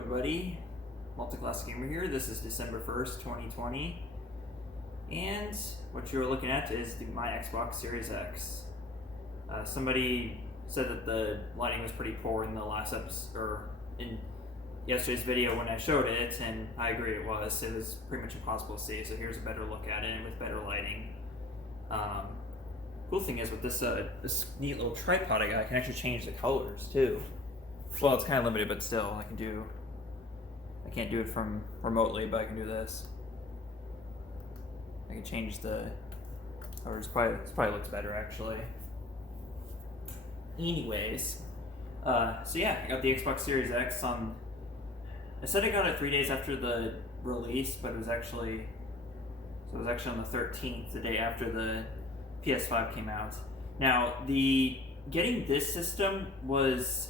everybody. Multiclass Gamer here. This is December 1st, 2020. And what you're looking at is my Xbox Series X. Somebody said that the lighting was pretty poor in the last episode, or in yesterday's video when I showed it, and I agree it was. It was pretty much impossible to see, so here's a better look at it with better lighting. Cool thing is with this neat little tripod I got, I can actually change the colors too. Well, it's kind of limited, but still, I can't do it from remotely, but I can do this. I can change the colors. This probably looks better actually. Anyways, so yeah, I got the Xbox Series X on. I said I got it 3 days after the release, but it was actually on the 13th, the day after the PS5 came out. Now, getting this system was,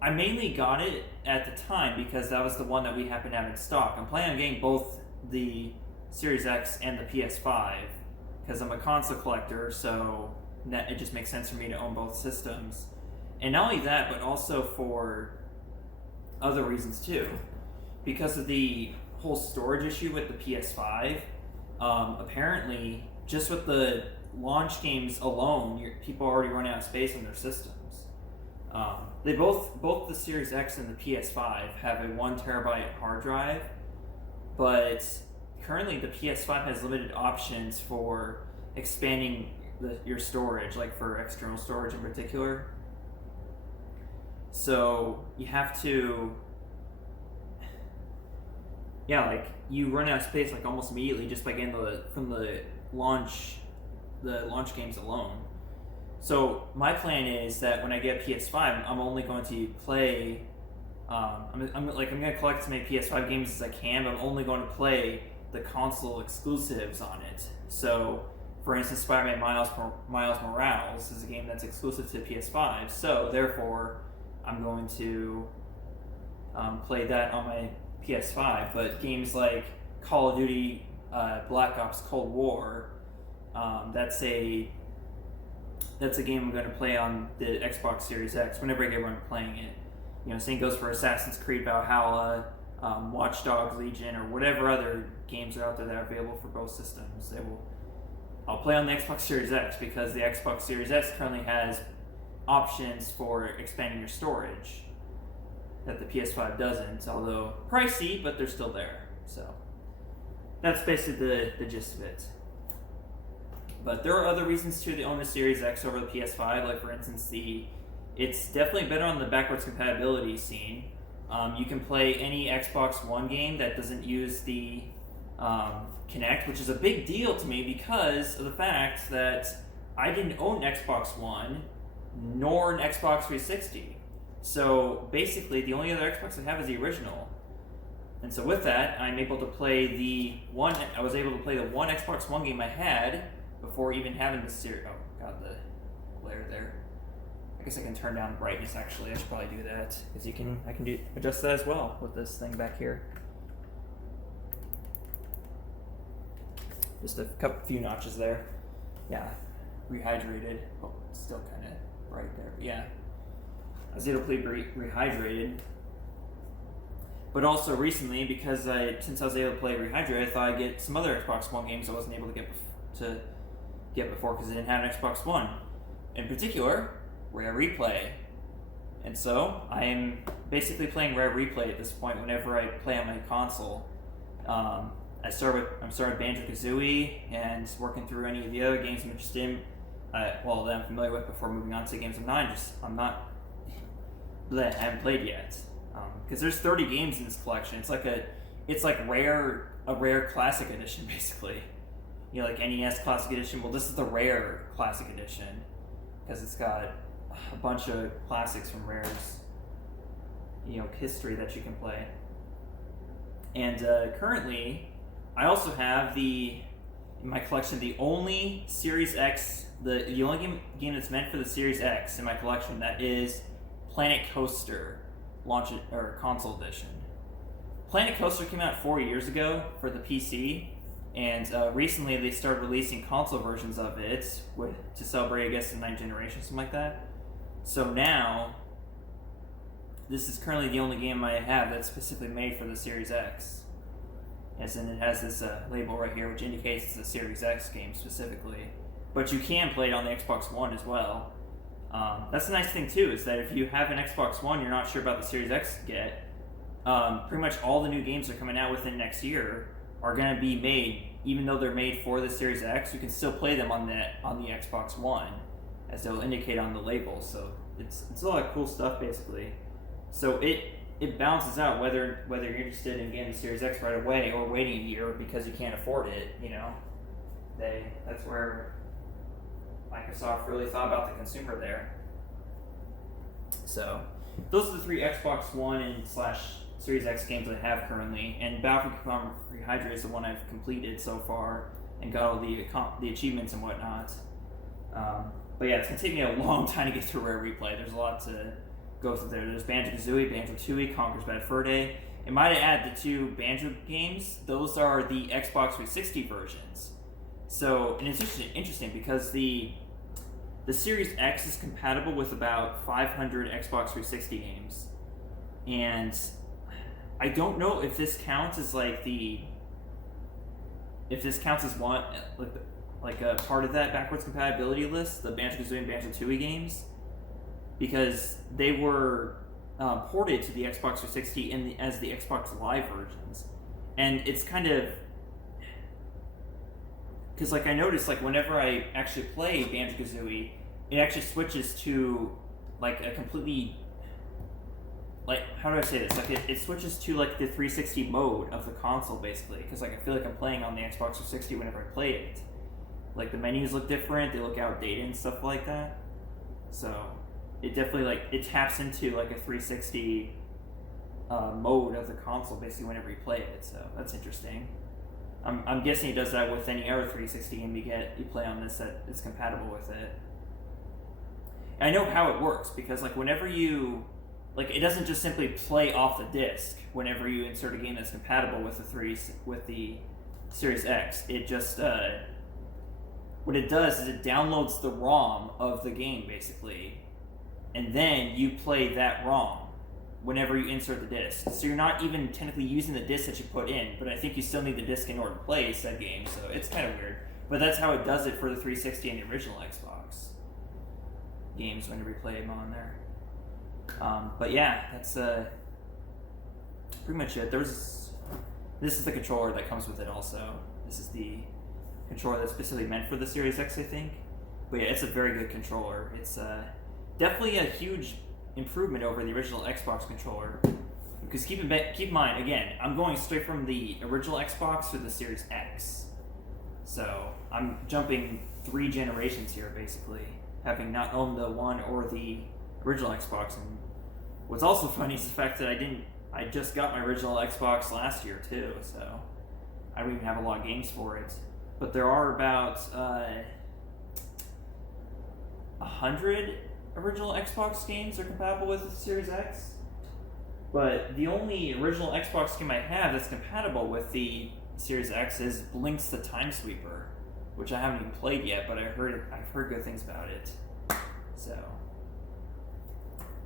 I mainly got it at the time because that was the one that we happened to have in stock. I'm planning on getting both the Series X and the PS5 because I'm a console collector, so it just makes sense for me to own both systems. And not only that, but also for other reasons too. Because of the whole storage issue with the PS5, apparently just with the launch games alone, people are already running out of space on their systems. They both the Series X and the PS5 have a 1 terabyte hard drive, but currently the PS5 has limited options for expanding your storage, like for external storage in particular. So you have to, you run out of space like almost immediately just by getting from the launch games alone. So my plan is that when I get PS5, I'm only going to play. I'm going to collect as many PS5 games as I can, but I'm only going to play the console exclusives on it. So, for instance, Spider-Man Miles Morales is a game that's exclusive to PS5. So therefore, I'm going to play that on my PS5. But games like Call of Duty, Black Ops Cold War, that's a game I'm going to play on the Xbox Series X whenever I get around to playing it. Same goes for Assassin's Creed Valhalla, Watch Dogs Legion, or whatever other games are out there that are available for both systems. I'll play on the Xbox Series X because the Xbox Series X currently has options for expanding your storage that the PS5 doesn't, although pricey, but they're still there. So that's basically the gist of it. But there are other reasons to own the Series X over the PS5, like for instance, it's definitely better on the backwards compatibility scene. You can play any Xbox One game that doesn't use the Kinect, which is a big deal to me because of the fact that I didn't own an Xbox One nor an Xbox 360. So basically, the only other Xbox I have is the original. And so with that, I'm able to play I was able to play the one Xbox One game I had before even having the series. Oh god, the glare there. I guess I can turn down brightness actually. I should probably do that because I can adjust that as well with this thing back here. Just a few notches there. Yeah, rehydrated. Oh, it's still kind of bright there. But yeah, I was able to play rehydrated. But also recently, because since I was able to play rehydrated, I thought I'd get some other Xbox One games I wasn't able to get before because I didn't have an Xbox One. In particular, Rare Replay. And so I am basically playing Rare Replay at this point whenever I play on my console. I'm started Banjo-Kazooie and working through any of the other games I'm interested in. That I'm familiar with before moving on to games that I haven't played yet. Because there's 30 games in this collection. It's like a rare classic edition basically. Like NES Classic Edition. Well, this is the Rare Classic Edition because it's got a bunch of classics from Rare's history that you can play. And currently, I also have in my collection the only Series X, the only game that's meant for the Series X in my collection that is Planet Coaster console edition. Planet Coaster came out 4 years ago for the PC, and recently they started releasing console versions of it to celebrate, I guess, the 9th generation, something like that. So now this is currently the only game I have that's specifically made for the Series X. As in, it has this label right here, which indicates it's a Series X game specifically. But you can play it on the Xbox One as well. That's a nice thing too, is that if you have an Xbox One, you're not sure about the Series X yet. Pretty much all the new games that are coming out within next year are going to be made, even though they're made for the Series X. You can still play them on the Xbox One, as they'll indicate on the label. So it's a lot of cool stuff basically. So it balances out whether you're interested in getting the Series X right away or waiting a year because you can't afford it. That's where Microsoft really thought about the consumer there. So those are the 3 Xbox One and / Series X games I have currently, and Battlefield Rehydrate is the one I've completed so far and got all the achievements and whatnot. But yeah, it's gonna take me a long time to get through Rare Replay. There's a lot to go through there. There's Banjo-Kazooie, Banjo-Tooie, Conker's Bad Fur Day. And might I add, the 2 Banjo games, those are the Xbox 360 versions. So, and it's interesting because the Series X is compatible with about 500 Xbox 360 games. And I don't know if this counts as one, like a part of that backwards compatibility list, the Banjo-Kazooie and Banjo-Tooie games, because they were ported to the Xbox 360 as the Xbox Live versions. And it's kind of, because I noticed whenever I actually play Banjo-Kazooie, it actually switches to a completely, how do I say this? It switches to the 360 mode of the console basically, because I feel like I'm playing on the Xbox 360 whenever I play it. The menus look different, they look outdated and stuff like that. So it definitely it taps into a 360 mode of the console basically whenever you play it. So that's interesting. I'm guessing it does that with any other 360 game you play on this that is compatible with it. And I know how it works because whenever you it doesn't just simply play off the disc whenever you insert a game that's compatible with the Series X. It just what it does is it downloads the ROM of the game basically, and then you play that ROM whenever you insert the disc. So you're not even technically using the disc that you put in, but I think you still need the disc in order to play said game, so it's kind of weird. But that's how it does it for the 360 and the original Xbox games whenever you play them on there. But yeah, that's pretty much it. This is the controller that comes with it also. This is the controller that's specifically meant for the Series X, I think. But yeah, it's a very good controller. It's definitely a huge improvement over the original Xbox controller. Because keep in mind, again, I'm going straight from the original Xbox to the Series X. So I'm jumping 3 generations here, basically, having not owned the one or the original Xbox. And what's also funny is the fact that I just got my original Xbox last year too, so I don't even have a lot of games for it. But there are about 100 original Xbox games that are compatible with the Series X. But the only original Xbox game I have that's compatible with the Series X is Blink's the Time Sweeper, which I haven't even played yet, but I've heard good things about it. So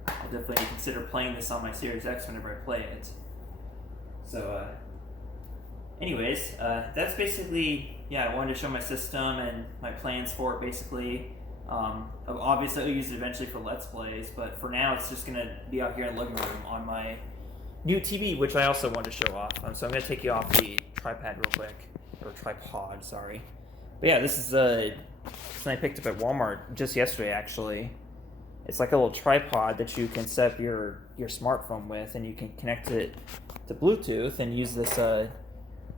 I'll definitely consider playing this on my Series X whenever I play it. So, anyways, that's basically, I wanted to show my system and my plans for it, basically. Obviously, I'll use it eventually for Let's Plays, but for now, it's just going to be out here in the living room on my new TV, which I also want to show off. So I'm going to take you off the tripod real quick, or tripod, sorry. But yeah, this is something I picked up at Walmart just yesterday, actually. It's like a little tripod that you can set up your smartphone with, and you can connect it to Bluetooth and use this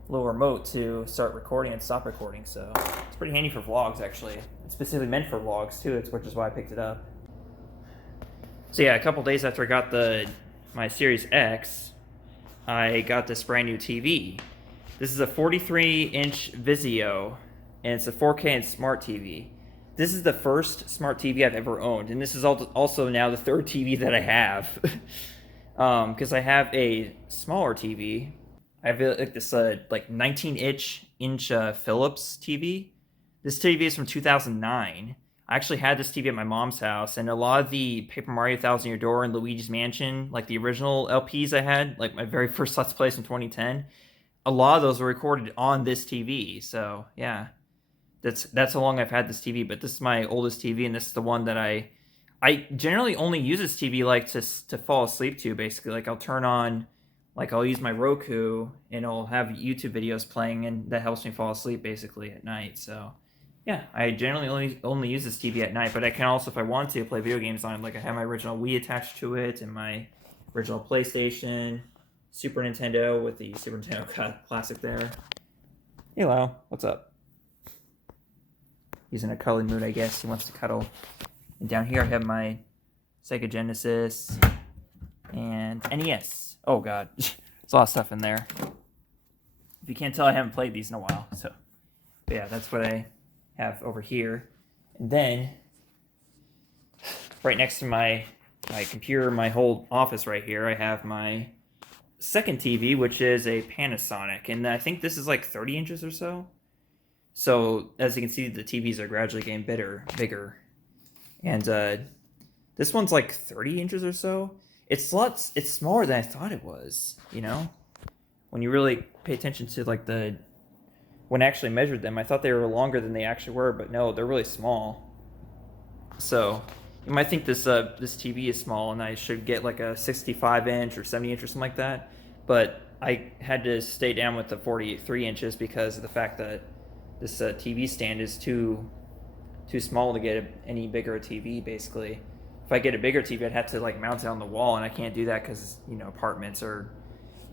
little remote to start recording and stop recording. So it's pretty handy for vlogs, actually. It's specifically meant for vlogs too, which is why I picked it up. So yeah, a couple days after I got my Series X, I got this brand new TV. This is a 43-inch Vizio, and it's a 4K and smart TV. This is the first smart TV I've ever owned, and this is also now the third TV that I have. Because I have a smaller TV. I have this 19-inch Philips TV. This TV is from 2009. I actually had this TV at my mom's house, and a lot of the Paper Mario Thousand Year Door and Luigi's Mansion, like the original LPs I had, like my very first Let's Plays in 2010, a lot of those were recorded on this TV. So yeah, that's how long I've had this TV. But this is my oldest TV, and this is the one that I generally only use this TV like to fall asleep to. Basically, like I'll turn on, like I'll use my Roku and I'll have YouTube videos playing, and that helps me fall asleep basically at night. So yeah, I generally only use this TV at night, but I can also, if I want to, play video games on it. Like I have my original Wii attached to it, and my original PlayStation, Super Nintendo with the Super Nintendo Classic there. Hey, Lau, what's up? He's in a cuddly mood, I guess. He wants to cuddle. And down here I have my Sega Genesis and NES. Oh god, there's a lot of stuff in there. If you can't tell, I haven't played these in a while. So, but yeah, that's what I have over here. And then, right next to my computer, my whole office right here, I have my second TV, which is a Panasonic. And I think this is like 30 inches or so. So, as you can see, the TVs are gradually getting bigger. And this one's like 30 inches or so. It's smaller than I thought it was, you know? When you really pay attention to like when I actually measured them, I thought they were longer than they actually were, but no, they're really small. So you might think this TV is small and I should get like a 65 inch or 70 inch or something like that. But I had to stay down with the 43 inches because of the fact that this TV stand is too small to get any bigger TV, basically. If I get a bigger TV, I'd have to like mount it on the wall, and I can't do that because, you know, apartments are,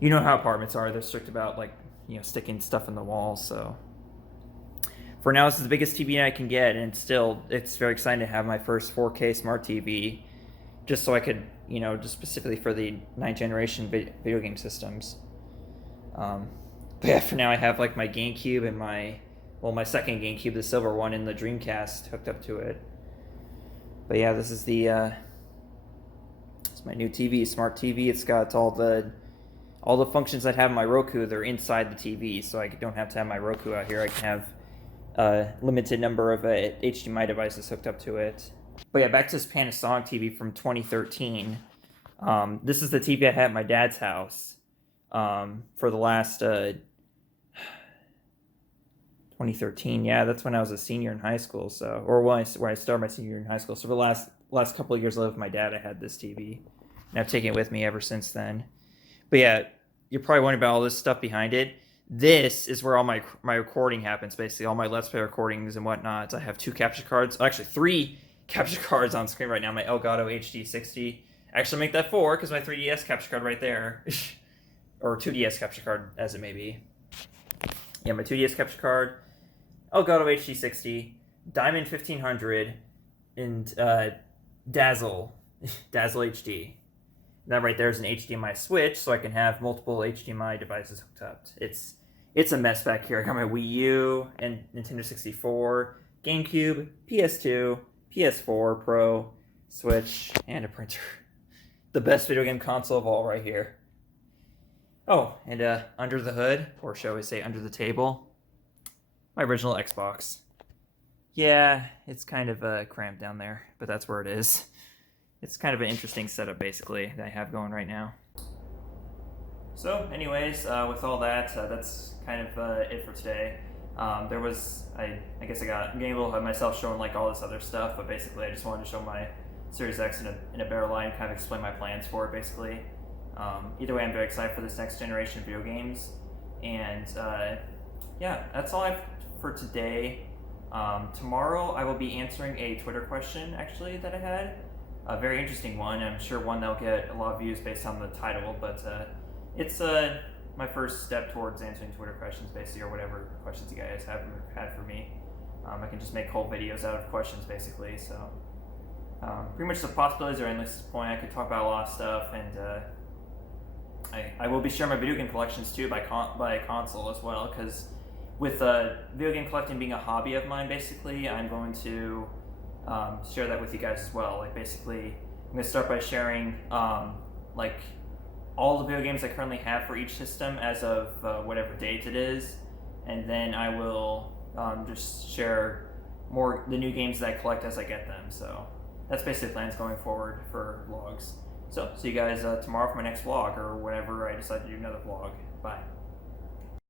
you know how apartments are. They're strict about like, you know, sticking stuff in the walls. So for now, this is the biggest TV I can get, and it's very exciting to have my first 4K smart TV, just so I could, you know, just specifically for the 9th generation video game systems. But yeah, for now I have like my GameCube and my second GameCube, the silver one, and the Dreamcast hooked up to it. But yeah, this is it's my new TV, smart TV. It's got all the functions I'd have in my Roku. They're inside the TV, so I don't have to have my Roku out here. I can have a limited number of HDMI devices hooked up to it. But yeah, back to this Panasonic TV from 2013. This is the TV I had at my dad's house for the last 2013. Yeah, that's when I was a senior in high school. So, or where I started my senior year in high school. So for the last couple of years I lived with my dad, I had this TV, and I've taken it with me ever since then. But yeah, you're probably wondering about all this stuff behind it. This is where all my recording happens, basically all my Let's Play recordings and whatnot. I have 2 capture cards, actually 3 capture cards on screen right now. My Elgato HD60. Actually, make that 4 because my 3DS capture card right there, or 2DS capture card as it may be. Yeah, my 2DS capture card, Elgato HD60, Diamond 1500, and Dazzle HD. That right there is an HDMI switch, so I can have multiple HDMI devices hooked up. It's a mess back here. I got my Wii U and Nintendo 64, GameCube, PS2, PS4 Pro, Switch, and a printer. The best video game console of all right here. Oh, and under the hood, or shall we say under the table, my original Xbox. Yeah, it's kind of cramped down there, but that's where it is. It's kind of an interesting setup, basically, that I have going right now. So, anyways, with all that, that's kind of it for today. I guess I'm getting a little ahead of myself showing like all this other stuff, but basically I just wanted to show my Series X in a better light and kind of explain my plans for it, basically. Either way, I'm very excited for this next generation of video games. And yeah, that's all I have for today. Tomorrow I will be answering a Twitter question, actually, that I had. A very interesting one. I'm sure one that'll get a lot of views based on the title, but it's my first step towards answering Twitter questions, basically, or whatever questions you guys have had for me. I can just make whole videos out of questions, basically. So pretty much the possibilities are endless at this point. I could talk about a lot of stuff, and I will be sharing my video game collections too by console as well, because with video game collecting being a hobby of mine, basically, I'm going to share that with you guys as well. Like, basically, I'm going to start by sharing like all the video games I currently have for each system as of whatever date it is, and then I will just share more the new games that I collect as I get them. So that's basically plans going forward for vlogs. So see you guys tomorrow for my next vlog, or whenever I decide to do another vlog. Bye.